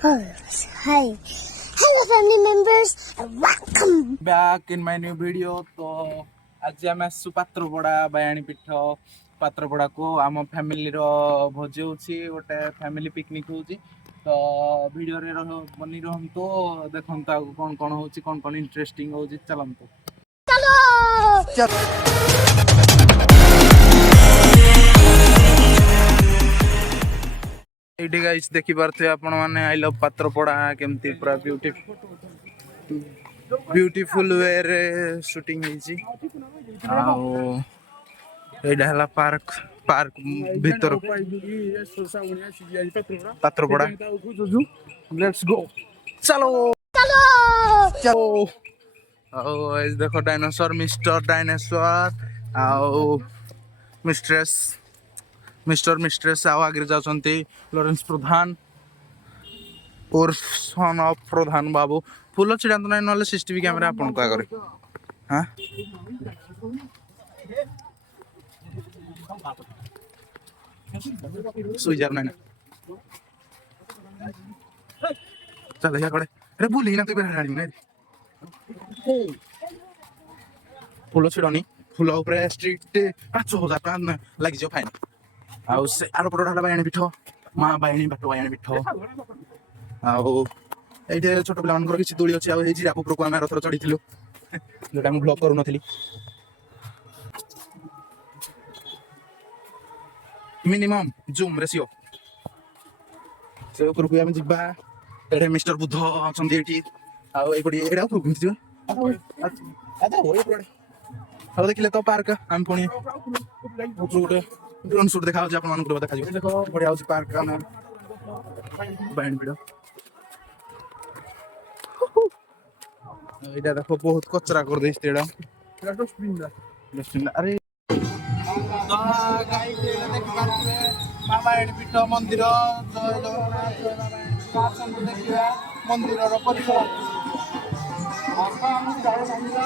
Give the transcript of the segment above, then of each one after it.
Hi. Hello family members and welcome back in my new video. तो आज आम आसु पात्रपड़ा बयाणी पीठ पात्रपड़ा को आम फैमिली रो भोजी होची गोटे फैमिली पिकनिक होची तो वीडियो रे बनी रहंतो देखंतो आगु कोन कोन होची कोन कोन इंटरेस्टिंग होची चलंतो एठी गाइस देखि पारथे आपण माने आई लव पात्रपड़ा केमती पूरा ब्यूटीफुल वे रे शूटिंग होची आओ एडा हला पार्क पार्क भीतर पात्रपड़ा लेट्स गो चलो चलो चलो आओ एज देखो डायनासोर मिस्टर डायनासोर आओ मिस्ट्रेस मिस्टर मिस्ट्रेस आओ आगे जाउछंती लॉरेंस प्रधान और son of Pradhan Babu full छिड़ांत ना नले सीसीटीवी कैमरा आपन को आगरे हां सुई जार ना चल या कड़े अरे भूली ना तू बेहाड़ी में फुल छिड़ानी फुल ऊपर स्ट्रीट 5,000 टाका लागि जो फाइन आउ से आरो परोडा बायणी पिठ मा बायणी बाटो बायणी पिठ आउ एइटे छोट पिला मानकर किछि दोली अछि आउ हे जिरा पुरो को हम रथर चढ़ीथिलु जोटा हम ब्लॉग करू नथिली मिनिमम जूम रेशियो से ऊपर को हम जिबा एडे मिस्टर बुद्ध अछंदी एठी आउ ए पडी एडा ऊपर घुमति अच्छा होय पड़े अब देखिले तो पार्क हम पुणी ऊपर ड्रोन शूट देखा आपण मान को देखा जी देखो बढ़िया होची पार्क का नाम बैंड वीडियो एटा देखो बहुत कचरा कर देस तेडा डस्टबिन अरे तो गाइस देख पारथिबे मामा एड पीठ मंदिर जय जगन्नाथ जय बाबा कासन देखिबा मंदिर रो परिसर आपा हम जाय मंदिर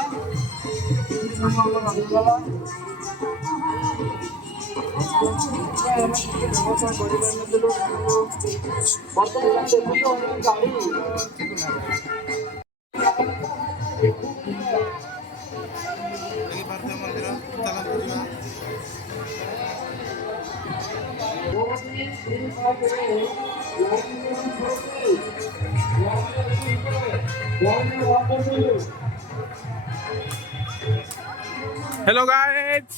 हेलो गाइस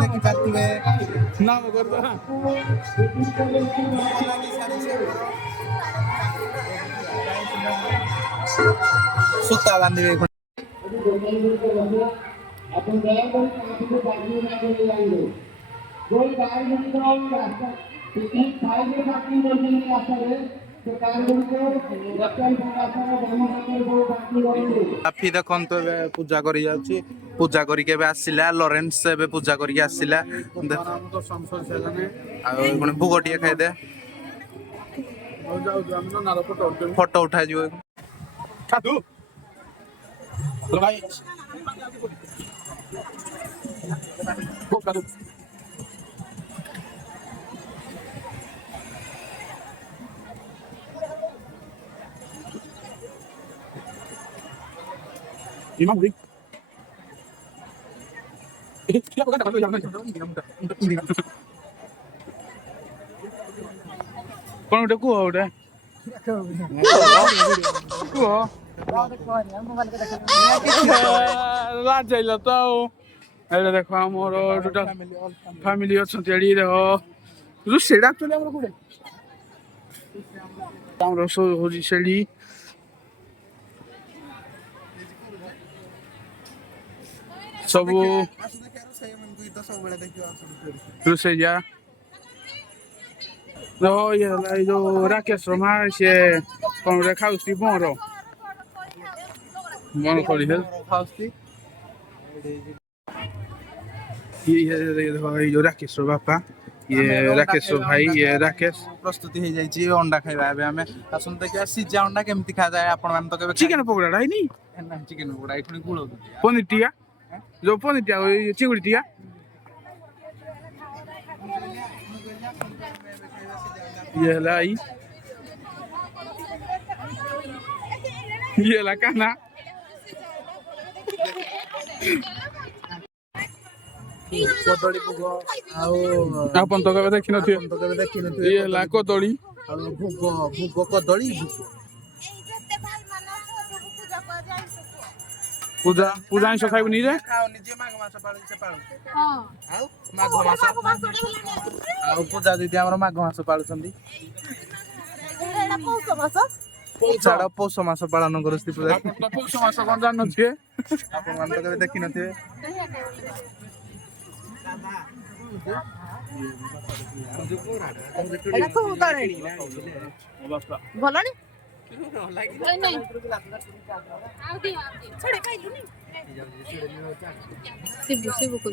देखि पारथिबे नाम करदा सुता बांधिबे अपन दया कर आपको बाजू ना ले आइए कोई गाड़ी नहीं कराओ रास्ता पिकनिक खाई के बाकी नहीं रास्ता रे तो कार को रस्ता रास्ता ब्रह्म ठाकुर को बाकी रहेंगे काफी देखन तो पूजा करी जाउची पूजा करी के आसिला लॉरेंस बे पूजा करी आसिला तो संसद सेलाने आ कोन भुगटिया खाइ दे हो जाउ हम ना फोटो उठा जियो खादू लो भाई को खादू Imam Ring. Dia bukan dapat yang ini. Kau udah kuah udah. Kuah. Raja itu tahu. Ada देखो हमारो टोटल फैमिली अछंती एडी देखो जो सेडा चले हमरो कुडे हमरो सो होजी सेडी सबू रोसैया नो ये जो राकेश रमा से कोन रेखा उसी बोरो मन करी है ये देखो ये राकेश रो बापा ये राकेश रो भाई ये राकेश प्रस्तुति हो जाई छी अंडा खाइबा बे हमें आसन देखिया सिजा अंडा केमती खा जाए आपण मान तो के चिकन पकोड़ा राई नी ना चिकन पकोड़ा इठनी गुळो पनीर टिया जो पनीर टिया चिंगुड़ी टिया ये है आई ये है काना କଦଳୀ ଭୋଗ ଆଉ ଆପଣ ତ କେବେ ଦେଖିନଥିବେ ଆପଣ ତ କେବେ ଦେଖିନଥିବେ ଇଏ ହେଲା କଦଳୀ ଆଉ ଭୋଗ କଦଳୀ ପୂଜା ପୂଜା ଆଇଁଷ ଖାଇବୁନି ଯେ ଖାଉ ନିଜେ ମାଘ ମାସ ପାଳୁଛି ସେ ପାଳୁ ଆଉ ମାଘ ମାସ ଆଉ ପୂଜା ଦିଦି ଆମର ମାଘ ମାସ ପାଳୁଛନ୍ତି ଛାଡ଼ ପୌଷ ମାସ ପାଳନ କରୁଛି ପୂଜା ପୌଷ ମାସ କଣ ଜାଣିନଥିବେ ଆପଣ ମାନେ ତ କେବେ ଦେଖିନଥିବେ ଭଲନି ଶିବୁ ଶିବୁକୁ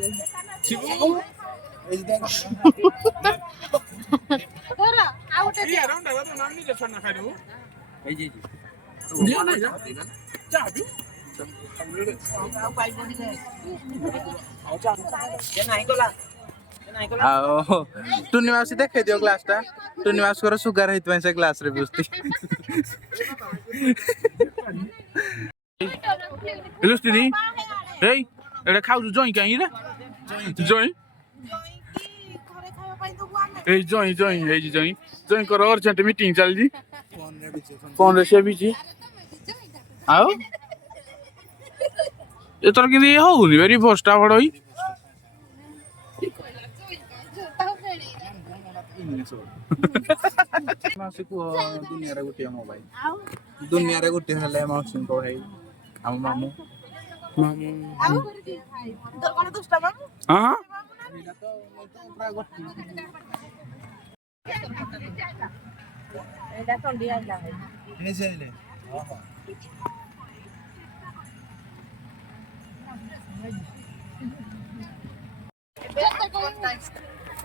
ଆଉ ଟୁନି ମାଉସୀ ଦେଖେଇ ଦିଅ ଗ୍ଲାସ ଟା ଟୁନି ମାଉସୀଙ୍କର ସୁଗାର ହେଇଥିପାଇଁ ସେ ଗ୍ଲାସ ରେ ପିଉଛନ୍ତି ଲୁସ୍ତିନି ଏଇ ଏଟା ଖାଉଛୁ ଜଇଁ କାହିଁକି ରେ ଜଇଁ ଏଇ ଜଇଁ ଜଇଁ ହେଇଛି ଜଇଁ ଜଇଁଙ୍କର ଅର୍ଜେଣ୍ଟ ମିଟିଂ ଚାଲିଛି ଫୋନରେ ସେ ବିଜି ଆଉ ଏଥର କିନ୍ତୁ ଇଏ ହଉନି ବେ ରିଭର୍ସଟା ବଡ ହେଇ ମାଉସୀ କୁହ ଦୁନିଆରେ ଗୋଟିଏ ମୋ ଭାଇ ଦୁନିଆରେ ଗୋଟିଏ ହେଲେ ମାଉସୀଙ୍କ ଭାଇ ଆମ ମାମୁଁ ହଁ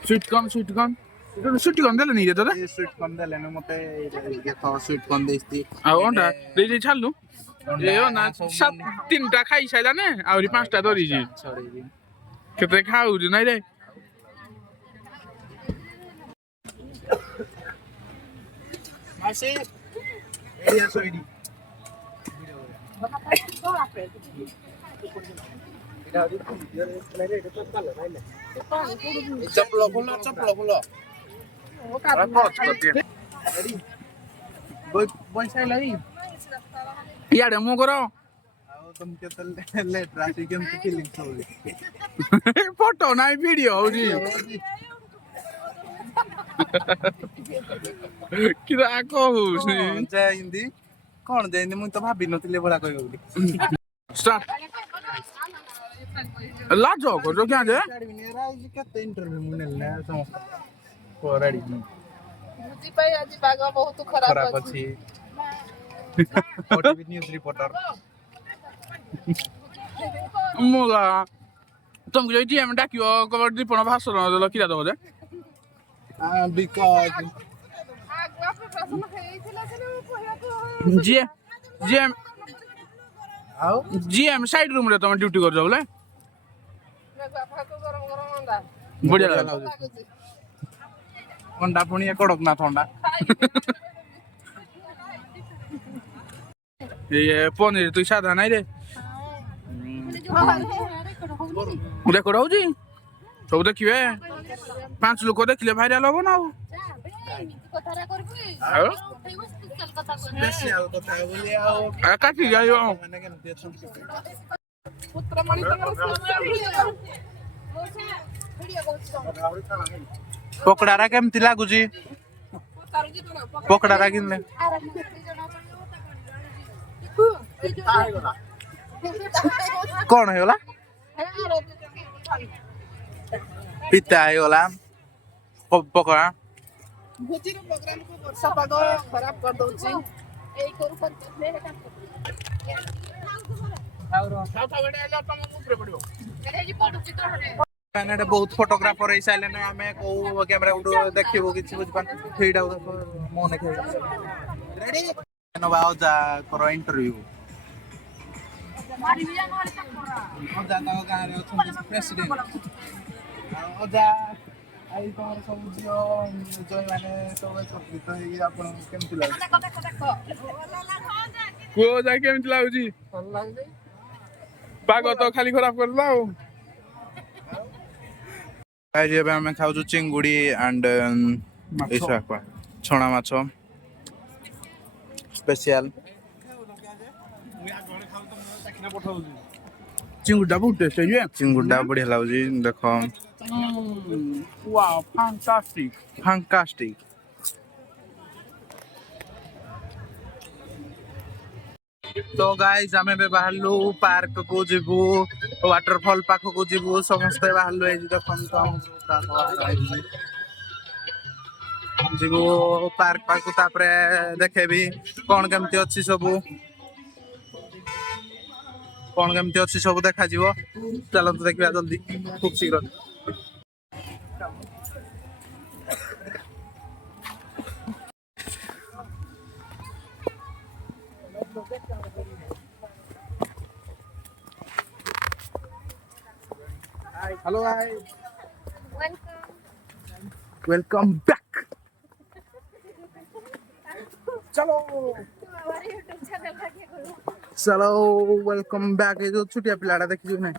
ସୁଇଟ୍ କର୍ନ ଦେଲେ ନି ତତେ ସୁଇଟ୍ କର୍ନ ଦେଲେନି ମତେ ସୁଇଟ୍ କର୍ନ ଦେଇଛି ଆଉ ଅଣ୍ଡା ଦେଇ ଛାଡିଲୁ ଏ ନା ତିନିଟା ଖାଇସାଇଲା ନା ଆହୁରି 5ଟା ଧରିଛି କେତେ ଖାଉଛୁ ନାଇଁ ରେ ମାଉସୀ ଏଇ ଆସ ଏଇଠି ଚପଲ ଖୋଲ ବଇସାଇଲ ଇଆଡେ ମୁଁ କର ଆଉ ତମେ କେତେ ଲେଟ୍ ରାତି କେମିତି ଫିଲିଂସ ହଉଛି ଫଟୋ ନାଇଁ ଭିଡିଓ ହଉଛି କି କହୁଛି ଯାଇନ୍ତି କଣ ଯାଇନ୍ତି ମୁଁ ତ ଭାବିନଥିଲି ଭଳିଆ କହିବ ବୋଲି ଲାଜ କରୁଛ କିଆ ଯେ କେତେ ଇଣ୍ଟରଭ୍ୟୁ ମୁଁ ନେଲି ନା ସମସ୍ତ ଆଜି ପାଗ ବହୁତ ଖରାପ ଅଛି ନ୍ୟୁଜ ରିପୋର୍ଟର ମୁଁ ତମକୁ ଯଦି ଜିଏମ ଡାକିବ କବ ଦୀପଣ ଭାଷଣ ଦେଲ କିରା ଦବ ଯେ because ଆଉ ଜିଏମ ସାଇଡ ରୁମ ରେ ତମେ ଡ୍ୟୁଟି କରୁଛ ବୋଲେ ବଢିଆ ଲାଗୁଛି ଅଣ୍ଡା ପୁଣି କଡକ ନା ଥଣ୍ଡା ଇଏ ପନିର ତୁଇ ସାଧା ନାଇଁ ରେ ରେକର୍ଡ ହଉଛି ସବୁ ଦେଖିବେ 5 ଲୋକ ଦେଖିଲେ ଭାଇରାଲ ହବ ନା ଆଉ ସ୍ପେସିଆଲ କଥା ବୋଲି ଆଉ କାଟି ଯାଇ ମାନେ କେମିତି ଅଛନ୍ତି ପକୋଡାରା କେମିତି ଲାଗୁଛି ପକୋଡାରା କିଣିଲେ କଣ ହେଇଗଲା ପିତା ହେଇଗଲା ପକୋଡା ଭୋଜିର ପ୍ରୋଗ୍ରାମକୁ ବର୍ଷା ପାଗ ଖରାପ କରିଦଉଛି ବହୁତ ଫଟୋଗ୍ରାଫର ହେଇସାରିଲେଣି ଆମେ କୋଉ କ୍ୟାମେରା ଗୋଟେ ଦେଖିବୁ କିଛି ବୁଝିପାରୁନୁ ସେଇଟା ମନେ ରେଡି ନବା ଅଜାଙ୍କର ଇଣ୍ଟରଭ୍ୟୁ ଅଜା ତାଙ୍କ ଗାଁରେ ଅଛନ୍ତି ପ୍ରେସିଡେଣ୍ଟ ଅଜା ଆଇ ତମର ସବୁ ଝିଅ ଜୟ ମାନେ ସବୁ ଏକତ୍ରିତ ହେଇକି ଆପଣଙ୍କୁ କେମିତି ଲାଗୁଛି? କୁହ ଯାଇ କେମିତି ଲାଗୁଛି? ପାଗ ତ ଖାଲି ଖରାପ କରିଦେଲା ଆଉ। ଆଜି ଏବେ ଆମେ ଖାଉଛୁ ଚିଙ୍ଗୁଡ଼ି ଆଣ୍ଡ ଛଣା ମାଛ ସ୍ପେଶିଆଲ। ଚିଙ୍ଗୁଡିଟା ବହୁତ ଟେଷ୍ଟ ହେଇଛି। ଚିଙ୍ଗୁଡ଼ିଟା ବଢ଼ିଆ ଲାଗୁଛି ଦେଖ। ୱାଓ ଫାଣ୍ଟାଷ୍ଟିକ। ଫାଣ୍ଟାଷ୍ଟିକ। तो गाइस आम बाहरलु पार्क को जीवु वाटरफॉल पाखक जीवु समस्ते बाहरलु देखो जीवु पार्क पाखु तापरे देखेबी कौन केमती अच्छी सबू कौन केमती अच्छी सबू देखा जीवो चलते देखा जल्दी खूब शीघ्र। Hello hi welcome back. चलो चलो वेलकम बैक। ये जो छुटिया पिलाड़ा देखी ना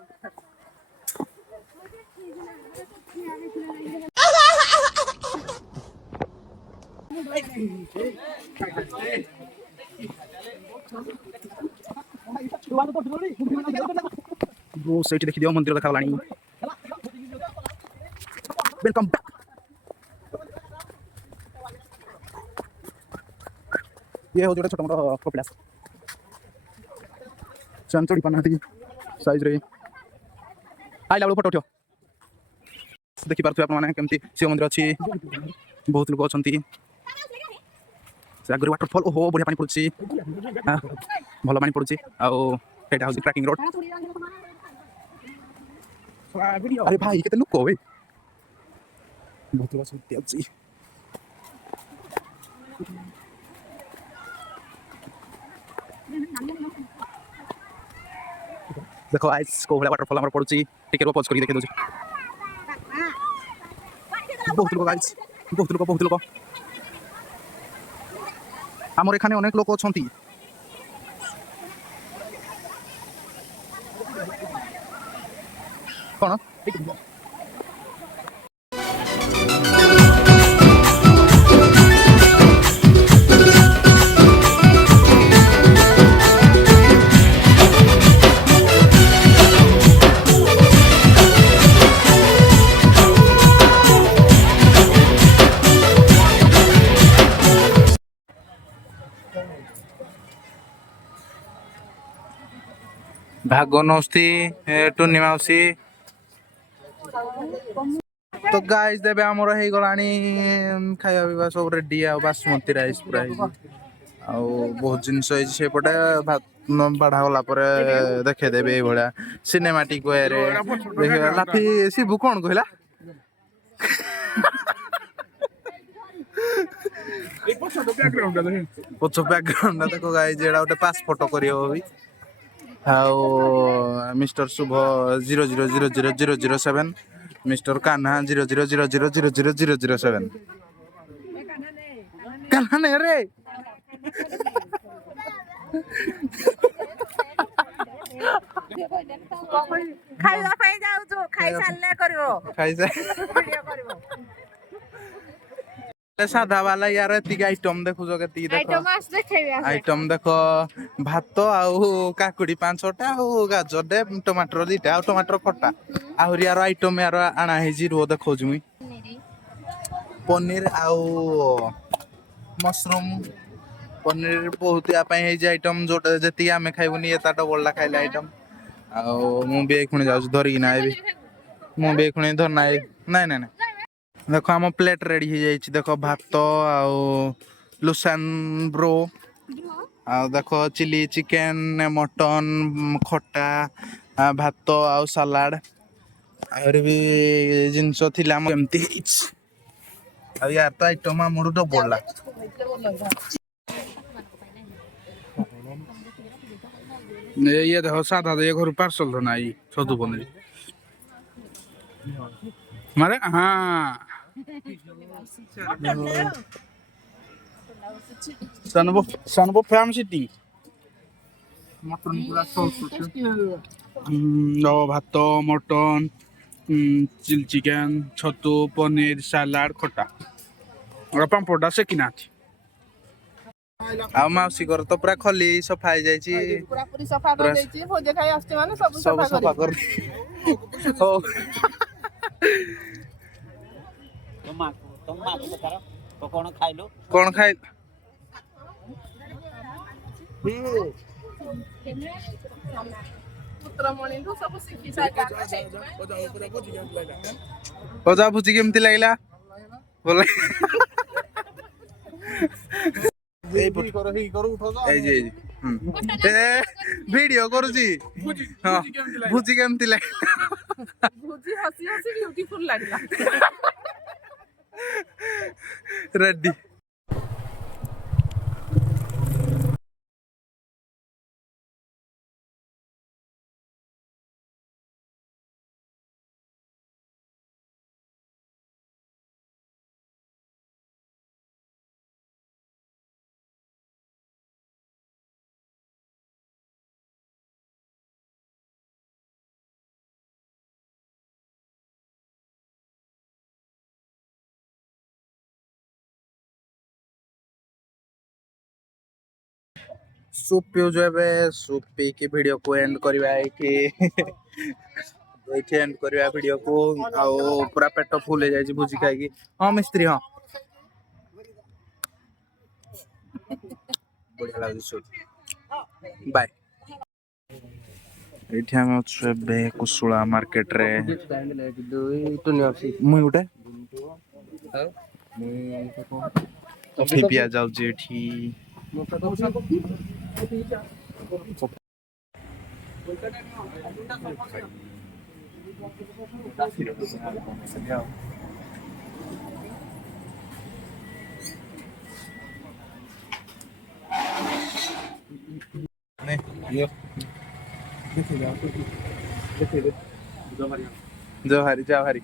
वो सही देखी दियो मंदिर देखा लानी। Welcome back. ये हो जोड़ा छोटा मोटा कपिलास चंचोड़ी पाना साइज रे आई लाउ फोटो उठो देखि पारथु आपण माने केमती शिव मंदिर अछि बहुत लोग अछंती सागर वाटरफॉल। ओहो बढ़िया पानी पड़ुछि भलो पानी पड़ुछि आ एटा होछि ट्रैकिंग रोड। अरे भाई केते लोक होय बहुत लोग अछंती अछि। देखो आइस को वाटरफॉल हमर पड़ुछि टिके पोज करी देखे दोछि बहुत लोग आइस बहुत लोग आमर एखाने अनेक लोक अछंती। कोन भागो नौस्ती टुनी माउसी। तो गाइस देबे हमर हे गलानी खाଇବା पिबा सब रेडी आ बासमती राइस पूरा हे आ बहुत जिंस हे से पटे भात बाढा होला परे देखे देबे ए भळा सिनेमैटिक वे रे देखे लाठी सिबु कोन कहला ए पछो बैकग्राउंड दे पछो बैकग्राउंड देखो गाइस जेडा उटे पास फोटो करियो भी how mister Shubh 000007 mister Kanha 00000007 Kanha ने रे ଖାଇବା ପାଇଁ ଯାଉଛୁ ଖାଇ ସାରିଲେ କରିବ खाई जा ଭିଡିଓ କରିବ साधा वाला यार एतिक आइटम देखो जो केति देखो ଆଇଟମ ଆସ ଦେଖେଇବି ଆସ आइटम देखो भात आउ काकुड़ी 5-6टा आउ गाजर दे टमाटर 2टा आउ टमाटर खट्टा आहुरी यार आइटम यार आना हे जी रो देखो जुमी पनीर आउ मशरूम पनीर बहुत या पे हे जे आइटम जोटा जति आमे खाइबुनी एता डबल ला खाइले आइटम आउ मु बे खुणी जाउ धरि ना आइबी मु बे खुणी धरना नहीं नहीं देखो आम प्लेट रेडी हो जाइए देखो भात आउ लुसान ब्रो आ देखो चिली चिकेन मटन खट्टा भात आउ सलाड आउर भी जिनस थिला एमती आ यार तो आइटम आमर डबल ला ये देखो साधा ये घर पार्सल धना आई छतु पनीर मारे हाँ Sanbo fam city. ମଟନ ପୁରା ଭାତ ମଟନ ଚିଲି ଚିକେନ ଛତୁ ପନିର ସାଲାଡ ଖଟା ପାମ୍ପଡ଼ଟା ସେକିନାହାନ୍ତି। ଆଉ ମାଉସୀ ଘର ତ ପୁରା ଖଲି ସଫା ହେଇଯାଇଛି। पूरा पूरी सफा कर देछि भोजे खाई आस्ते माने सब ସବୁ सफा ସଫା कर କରି ହଉ କଣ ଖାଇ पुत्र मणि तो सब सिखी साइड ଭଜା ଭୁଜି କେମିତି ଲାଗିଲା ଭଲ ଏଇ ଭିଡିଓ କରୁଛି ହଁ ଭୁଜି କେମିତି ଲାଗିଲା भोजी हसी हसी ब्यूटीफुल लागला ରେଡି ସୁପ୍ ପିଉଛୁ ଏବେ ସୁପ୍ ପିଇକି ଭିଡିଓକୁ ଏଣ୍ଡ କରିବା ଏଇଠି ଏଇଠି ଏଣ୍ଡ କରିବା ଭିଡିଓକୁ ଆଉ ପୁରା ପେଟ ଫୁଲ ହେଇଯାଇଛି ଭୋଜି ଖାଇକି ହଁ ମିସ୍ତ୍ରୀ ହଁ ବଢିଆ ଲାଗୁଛି ସୁପ୍ ବାଏ ଏଇଠି ଆମେ ଅଛୁ ଏବେ କୁଶୁଳା ମାର୍କେଟରେ ମୁଇଁ ଗୋଟେ କଫି ପିଆ ଯାଉଛି ଏଠି ଜହାରି